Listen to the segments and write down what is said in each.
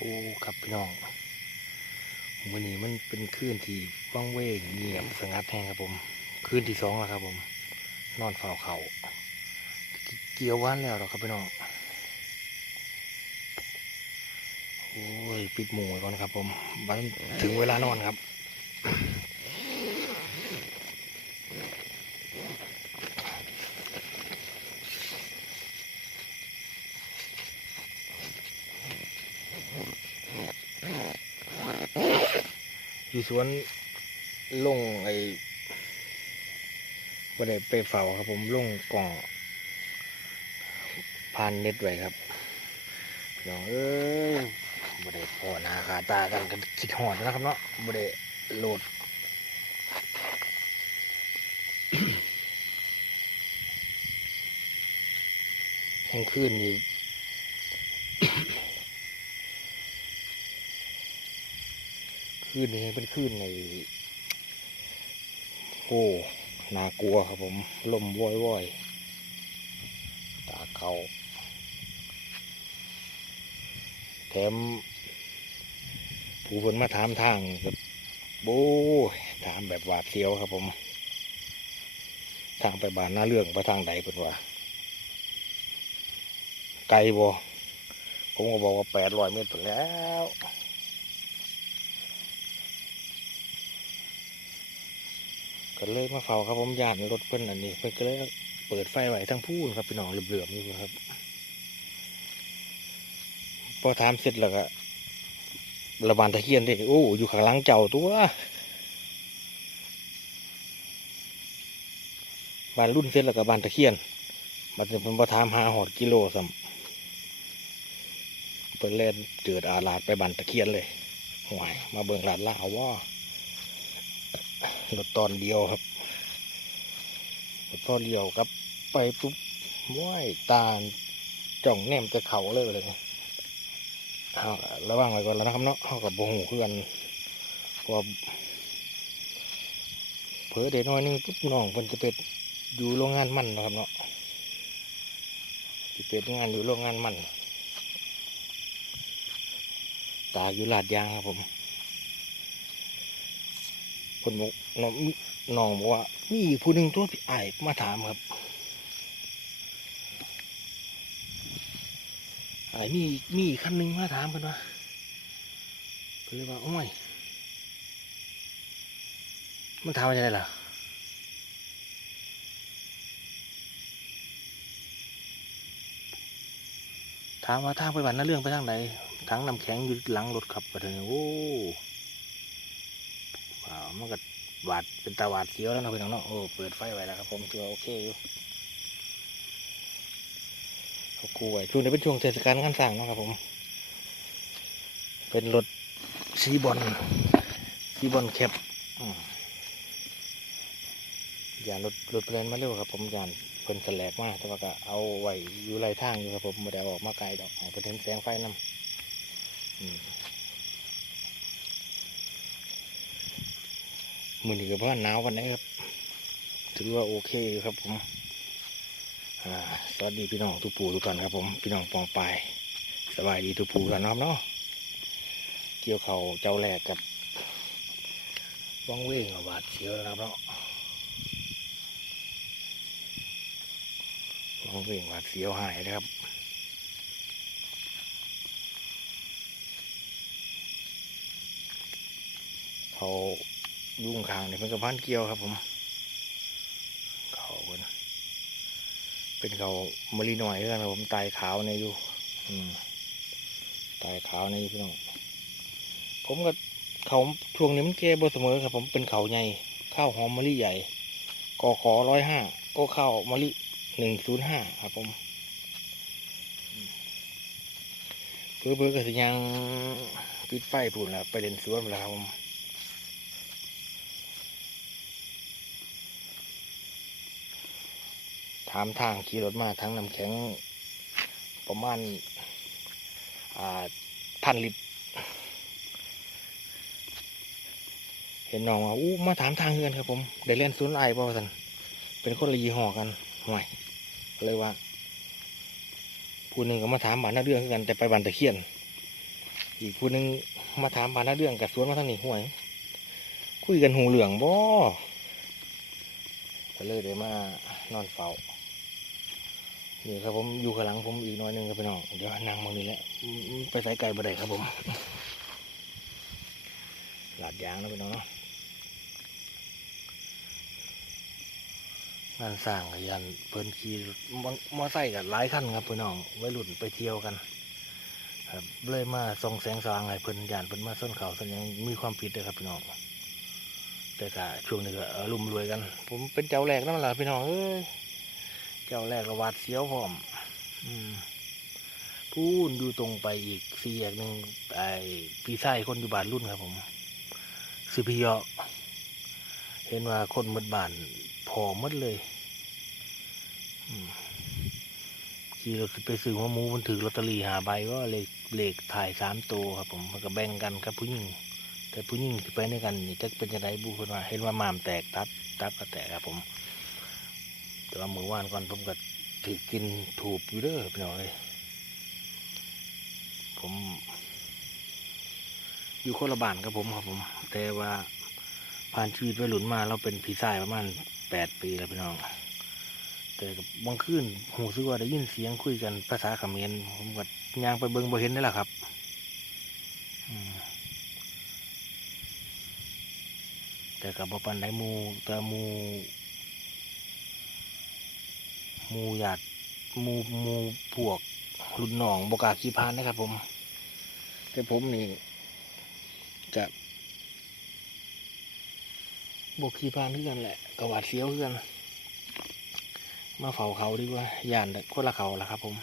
โอ้ครับพี่น้องวันนี้มันเป็นคืนที่ว่างเวงเงียบสงัดแห้งครับผมคืนที่สองแล้วครับผม นอนเฝ้าเขาเกี่ยววันแล้วหรอครับพี่น้องโอ้ยปิดหมูก่อนครับผมวันถึงเวลานอนครับ อยู่สวนลงไอ้บ่ได้ไปเฝ้าครับ ผมลงกล่องพานเน็ตไว้ครับน้องเอ้ยบ่ได้พอหน้าขาตากันกันคิดหอดนะครับเนาะบ่ได้โหลดแห่งคืนนี้ คืนนี้เป็นคืนในโอ้น่ากลัวครับผมลมว่อยว่อยตาเขาแถมผู้คนมาถามทางก็โบ้ถามแบบหวาดเสียวครับผม ทางไปบ้านหน้าเรื่องไปทางใดเพิ่นว่าไกลบ่ผมก็บอกว่าแปดร้อยเมตรไปแล้ว ก็เลยมาเฝ้าครับผมยานรถเพิ่นอันนี้เพิ่นก็เลยเปิดไฟไว้ทั้งพูนครับพี่น้องเหลือมๆอยู่ครับ พอถามเสร็จแล้วก็ระบานตะเคียนเด้โอ้อยู่ข้างหลังเจ้าตัวบานรุ่นเสร็จแล้วก็บานตะเคียนมันจะเป็นพอถามหาหอดกิโลซ้ำเพิ่นเล่นเจิดอาลาดไปบานตะเคียนเลยห่วยมาเบิ่งลาดล่าว ว่าตอนเดียวครับรถตอนเดียวครับ ไปปุ๊บว้ายตาจ่องแนมจะเข่าเลยเลยเอาระวังไว้ก่อนแล้วนะครับเนาะเขากับโบหูเพื่อนพราะว่าเผลอเด็น้อยนึงปุ๊บน้องเพิ่นจะเป็นอยู่โรงงานมันนะครับเนาะจะเป็นงานอยู่โรงงานมัน ตากอยู่ลาดยางครับผมคนบอก น้องน้องบอกว่ามีผู้หนึ่งตัวพี่ไอ้ายมาถามครับไอ้ายมีมีอีกคันหนึ่งมาถามกันว่าก็เลยว่าโอ้ยมันถามว่าจะได้ล่ะถามว่าทางไปบ้านนั่นเรื่องไปทางไหนทางน้ำแข็งอยู่หลังรถขับไปถึงโอ้มันก็ หวาดเป็นตาหวาดเสียวแล้วนะพี่น้องเนาะโอ้เปิดไฟไว้แล้วครับผมถือว่าโอเคอยู่เขาคูไว้ช่วงนี้เป็นช่วงเทศกาลงานสร้างนะครับผม เป็นรถซีบอลซีบอลแคปอืมยานรถรถเพลนมาเร็วครับ ผมยานเพิ่นแสลกมากแต่ว่าก็เอาไว้อยู่ไรทางอยู่ครับผมไม่ได้ออกมาไกลดอกเพิ่นเห็นแสงไฟนำอืม มือนี้ก็เพราะหนาววันนี้ครับ ถือว่าโอเคครับผมสวัสดีพี่น้องทุกปูทุกท่านครับผมพี่น้องปองปายสบายดีทุกปูกันนะครับเนาะเกี่ยวเขาเจ้าแรกกับว่องเว้งบาดเสียวนะครับเนาะว่องเว้งบาดเสียวหายนะครับเขา ยุ่งคางนี่เป็นกระพันเกี่ยวครับผม เขาเป็นเป็นเขามลิหน่อยเรื่องครับผมตายขาวในอยู่อืมตายขาวในอยู่พี่น้องผมก็เขาช่วงนี้มันแก่บ่เสมอครับ ผมเป็นเขาใหญ่ข้าวหอมมะลิใหญ่กอขอร้อยห้าก็ข้าวมะลิหนึ่งศูนย์ห้าครับผมเพื่อเพื่อก็สิยังปิดไฟพูนแล้วไปเล่นสวนแล้วครับผม ถามทางขี่รถมาทั้งน้ำแข็งประมาณอ่าพันลิตร เห็นน้องว่าอู้มาถามทางเฮือนครับผมได้เล่นศูนไอบ่สันเป็นคนละยี่ห้อกันห่วยเลยว่าผู้หนึ่งก็มาถามบ้านนาเรื่องกันแต่ไปบ้านตะเคียน อีกผู้หนึ่งมาถามผ่านหน้าเรื่องกับสวนมาทางนี้ห่วย คุยกันหูเหลืองบ่ก็เลยได้มานอนเฝ้า นี่ครับผมอยู่ข้างหลังผมอีกน้อยนึงครับพี่น้องเดี๋ยวนั่งมองนี่แหละไปใส่ไก่บ่ได้ครับผมหลาดยางนะพี่น้องเนาะงานสร้างกับยันเพิ่นขี่มอมอไซค์กับหลายคันครับพี่น้องไวัยรุ่นไปเที่ยวกันครับเลยมาส่องแสงสว่างให้เพิ่นยานเพิ่นมาส้นเขาส้นยังมีความผิดเลยครับพี่น้องแต่ก็ช่วงนี้ก็อารมรวยกัน ผมเป็นเจ้าแรกนั่นแหละพี่น้องเอ้ย เจ้าแรกวาดเสียวพร้อมพูนอยู่ตรงไปอีกสี่แยกหนึ่งไอ้พี่ชายคนอยู่บ้านรุ่นครับผมสิพี่เยาะเห็นว่าคนมดบ้านพอหมดเลยขี่รถไปซื้อหัวหมูมันถือลอตเตอรี่หาใบว่าเลขเลขถ่ายสามตัวครับผมมันก็แบ่งกันครับผู้หญิงแต่ผู้หญิงที่ไปด้วยกันนี่จะเป็นจะไดบุคนว่า เห็นว่าหมามแตกตับตับก็แตกครับผม แต่ว่ามือว่านก่อนผมก็ถือกินถูกอยู่เด้อพี่น้องเลยผมอยู่คนละบ้านครับผมครับผม แต่ว่าผ่านชีวิตวัยรุ่นมาเราเป็นผีสายประมาณแปดปีแล้วพี่น้อง แต่กับางคืนหูซึกว่าได้ยินเสียงคุยกันภาษาเขมรผมก็ย่างไปเบิ่งบ่เห็นนี่แหละครับแต่กับบ่ปันไดมูแต่มู มูหยาดมูมูพวกรุ่นน้องบกาขี่พานนะครับผม แต่ผมนี่จะบกขี่พานเพื่อนแหละกหวาดเสียวเพื่อนมาเฝ้าเขาดีกว่าย่านคนละเขาละครับ ผม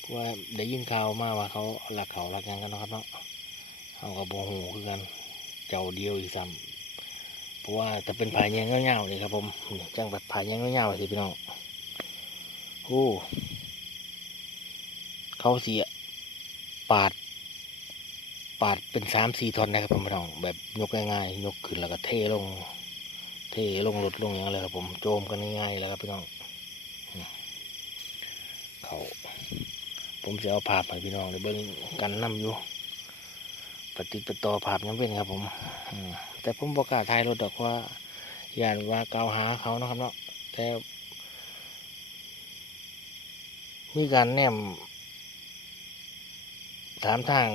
เพราะว่าได้ยินข่าวมาว่าเขาละเขาละกันกันนะครับเนาะเขากับโบหูคือกัน เจ้าเดียวอีกซ้ำเพราะว่าจะเป็นผายแยงเงาๆเลยครับผมแจังแบบผายแยงเงาๆสิพี่น้อง โอ้ เขาเสียปาด ปาดเป็นสามสี่ทอนนะครับผมพี่น้อง แบบยกง่ายๆ ยกขึ้นแล้วก็เทลง เทลงรถลงอย่างเลยครับผม โจมกันง่ายๆแล้วครับพี่น้อง เขาผมจะเอาภาพให้พี่น้องได้เบิ่งกันนํอยู่ ปฏิปต่อภาพยังเป็นครับ ผมแต่ผมบอกาถ่ายรถดอกว่าย่านว่าเกาหาเขานะครับเนาะแต่ มีการแนมถามทาง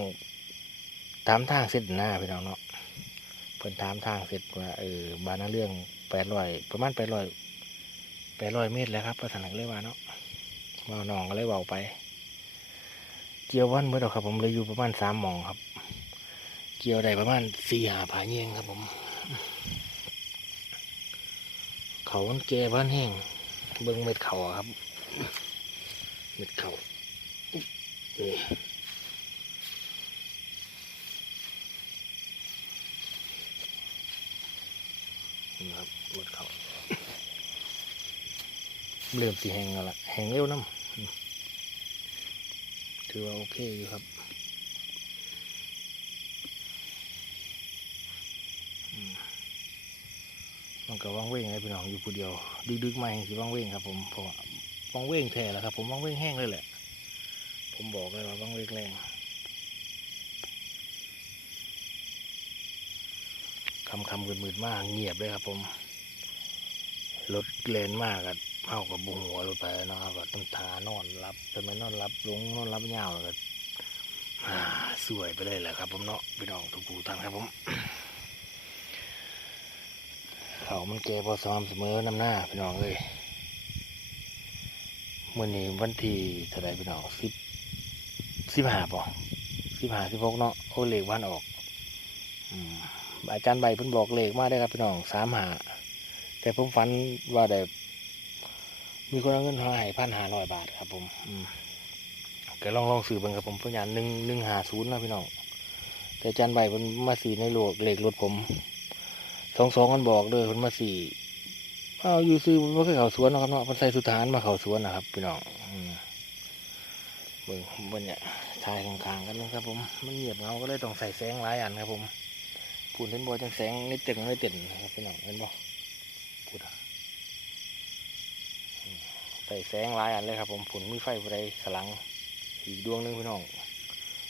ถามทางเสร็จหน้าพี่น้องเนาะเพิ่นถามทางเสร็จว่าเออบานาเรื่องแปดร้อยประมาณแปดร้อยแปดร้อยเมตรแล้วครับภาษานักเลยว่าเนาะเมาหนองก็เลยเบาไป เกี่ยววันเมื่อดอกครับ ผมเลยอยู่ประมาณสามหมองครับ เกี่ยวได้ประมาณสี่หาผาเยงครับผม เขามันแก่บ้านแห้งเบิ้งเม็ดเขาครับ เม็ดเขานี่นี่ครับเม็ดเขาเริ่มสีแห้งแล้วล่ะแห้งเร็วน้ำอืมถือว่าโอเคอยู่ครับอืมมันก็ว่างเว้งไงพี่น้องอยู่ผู้เดียว ดึกๆมาสิว่างเว้งครับผมเพราะ ว่าว่างเว้งแท้แล้วครับ ผมว่างเว้งแห้งเลยแหละ ผมบอกเลยว่าว่างเว้งแรงคำคำมืดๆมากเงียบเลยครับ ผมรถเลนมากอะเอากับบุหัวลงไปนาะเอากับต้นทานอนรับทำไมนอนรับลงนอนรับยาวแล้วก็อ่าสวยไปเลยแหละครับ ผมเนาะพี่น้องทุกผู้ท่านครับผม เขามันแก่พอซ้อมเสมอน้ำหน้าพี่น้องเลย มื่อนี้วันที่เท่าไรพี่น้องสิบสิบห้าป่ะสิบห้าสิบหกเนาะโอ้เลขวันออกอาจารย์ใบเพิ่นบอกเลขมาได้ครับพี่น้องสามหาแต่ผมฝันว่าได้มีคนเอาเงินให้พันห้าร้อยบาทครับ ผมอืมก็ลองลองสื่อบิ่งครับผมพยานหนึ่งหนึ่งหาศูนย์นะพี่น้องแต่อาจานใบมันมาสีในโลกเล็กรถผมสองสองมันบอกเลยคนมาสี่ เอาอยู่ซื้อมันไม่เคยเขาสวนนะครับเนาะมันใส่สุดฐานมาเขาสวนนะครับพี่น้องเบิ่งบนเนี่ยชายข้างๆกันนะครับ ผมมันเงียบเงาก็เลยต้องใส่แสงหลายอันครับผมพูดเห็นบ่จังแสงนิดตึงไม่ติดนะครับพี่น้องเห็นบ่พูดใส่แสงหลายอันเลยครับ ผมผุนมีไฟบไรขลังอีกดวงนึงพี่น้อง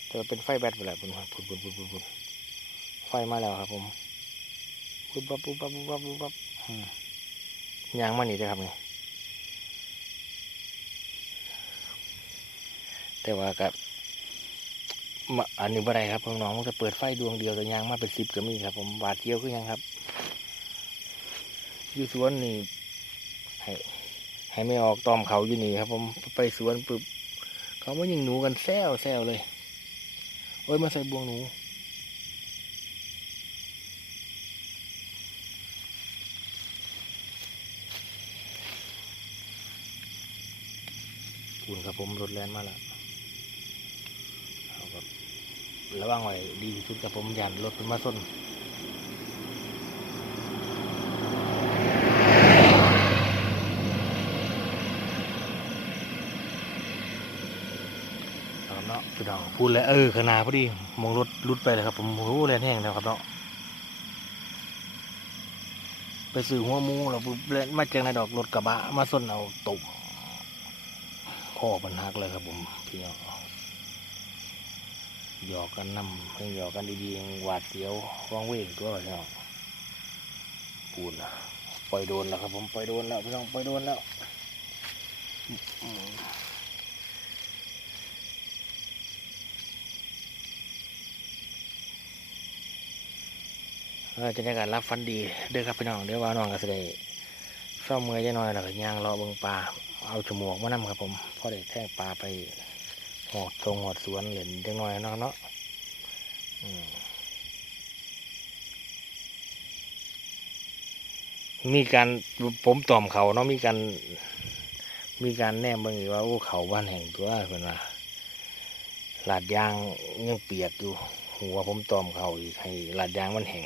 แต่เป็นไฟแบตไปแล้วพุ่นพุ่นพุ่นพุ่นพุ่นไฟมาแล้วครับ ผมปุ๊บปั๊บปุ๊บปั๊บปุ๊บปั๊บปุ๊บปั๊บ ยางมานี่เลยครับนี่แต่ว่ากับอันนี้บ่ได้ครับน้องๆมันจะเปิดไฟดวงเดียวแต่ยางมาเป็นสิบก็มีครับ ผมบาดเดียวก็ยังครับอยู่สวนนี่ให้ให้ไม่ออกตอมเขาอยู่นี่ครับ ผมไปสวนปุ๊บเขาไมายิงหนูกันแซวแซวเลยโอ้ยมาใส่บวงหนู คุณครับผมรถแลนมาแล้วเอาครับระวังไว้ดีที่สุดครับผมยันรถเป็นมาส้นครับเนาะพี่น้องพูดแล้วเออขนาดพอดีมองรถรุดไปเลยครับผมโอ้โหแรงแห้งแล้วครับเนาะไปซื้อหัวมูแล้วปุ๊บแลนมาเจอในดอกรถกระบะมาส้นเอาตุ่ม คอมันหักเลยครับผมพี่น้องหยอกกันนำให้หยอกกันดีๆหวาดเสียวว่างเวงตัวพี่น้องปูนนะปล่อยโดนแล้วครับ ผมปล่อยโดนแล้วพี่น้องปล่อยโดนแล้วเออจะได้การรับฟันดีเด้อครับพี่น้องเดี๋ยวว่าน้องก็จะได้ซ่อมมือจะน้อยแล้วก็ย่างรอเบิ่งปลาเอาจมูกมานํครับผม อได้แทงปลาไปหอดทรงหอดสวนเหรียญจังน้อยเนาะเนาะมีการผมตอมเขาเนาะมีการมีการแนมบิ่งอีกว่าโอ้เขาบ้านแห่งตัวเพิ่นว่าลาดยางยังเปียกอยู่หัวผมตอมเขาอีกให้หลาดยางมันแห้ง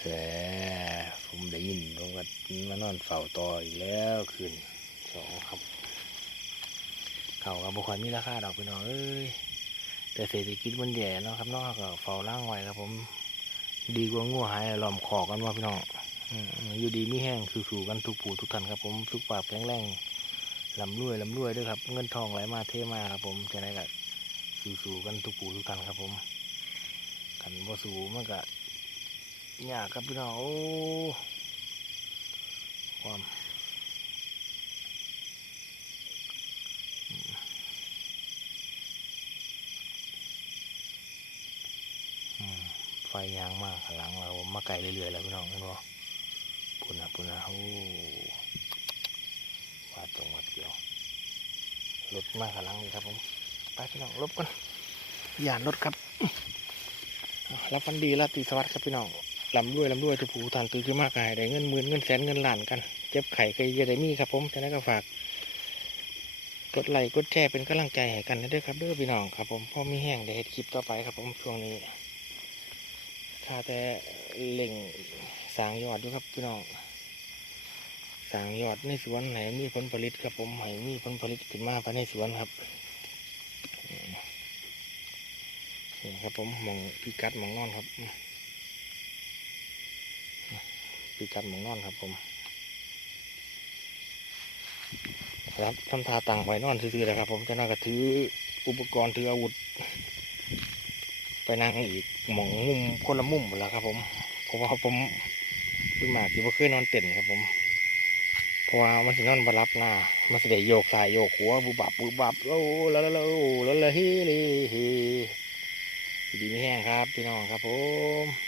แต่ผมได้ยินผมก็มานอนเฝ้าต่ออีกแล้วคืนสองครับ เขากับบุคคลมีราคาดอกพี่น้องเอ้ยแต่เศรษฐกิจมันแย่เนาะครับน้องก็เฝ้าล่างไว้ครับผม ดีกว่างัวหายหลอมขอกันว่าพี่น้องอยู่ดีไม่แห้งสู่ๆกันทุกผู้ทุกท่านครับผมทุกปากแข็งแรงลำรวยลำรวยด้วยครับ เงินทองไหลมาเทมาครับผมจะได้กับสู่ๆกันทุกปู่ทุกท่านครับผมกันบ่สู่มันก็ยากครับพี่น้องโอ้ความอืมอืม ไฟยางมากหลังเรามาไกลเรื่อยๆแล้วพี่น้องเนาะปุ่นนะปุ่นนะโอ้วาดตรงวัดเกี่ยวรถมาข้างหลังนี่ครับผมไปพี่น้องลบกันอย่านรถครับรับฟันดีรับตีสวัสดิ์ครับพี่น้องลำด้วยลำด้วยทุกผู้ทานตื่นขึ้นมากายได้เงินหมื่นเงินแสนเงินล้านกัน เจ็บไข่ก็จะได้มีครับผมฉะนั้นก็ฝากกดไลค์กดแชร์เป็นกำลังใจให้กันด้วยครับเด้อพี่น้องครับผมพ่อมีแห้งได้เห็ดคลิปต่อไปครับผมช่วงนี้ ถ้าแต่เล่งสางยอดอยู่ครับพี่น้องสางยอดในสวนไหนมีผลผลิตครับผมให้มีผลผลิตขึ้นมาภายในสวนครับนี่ครับผมมองพิกัดมองนอนครับพิกัดมองนอนครับผมครับทำทาต่างไว้นอนซื่อๆแหละครับ ผมจะนอนก็ถืออุปกรณ์ถืออาวุธ ไปนั่งอีกหมองมุมคนละมุมหมดแล้วครับ ผมเพราะว่าผมขึ้นมาที่ว่าเคยนอนเต็นครับผมเพราะว่ามันสินอนบรับหน้ามันสิได้โยกสายโยกหัวบุบับบุบับโอ้แล้วแล้วโอ้แล้วแล้วเฮ้เลยเฮ้ดีไม่แห้งครับพี่น้องครับผม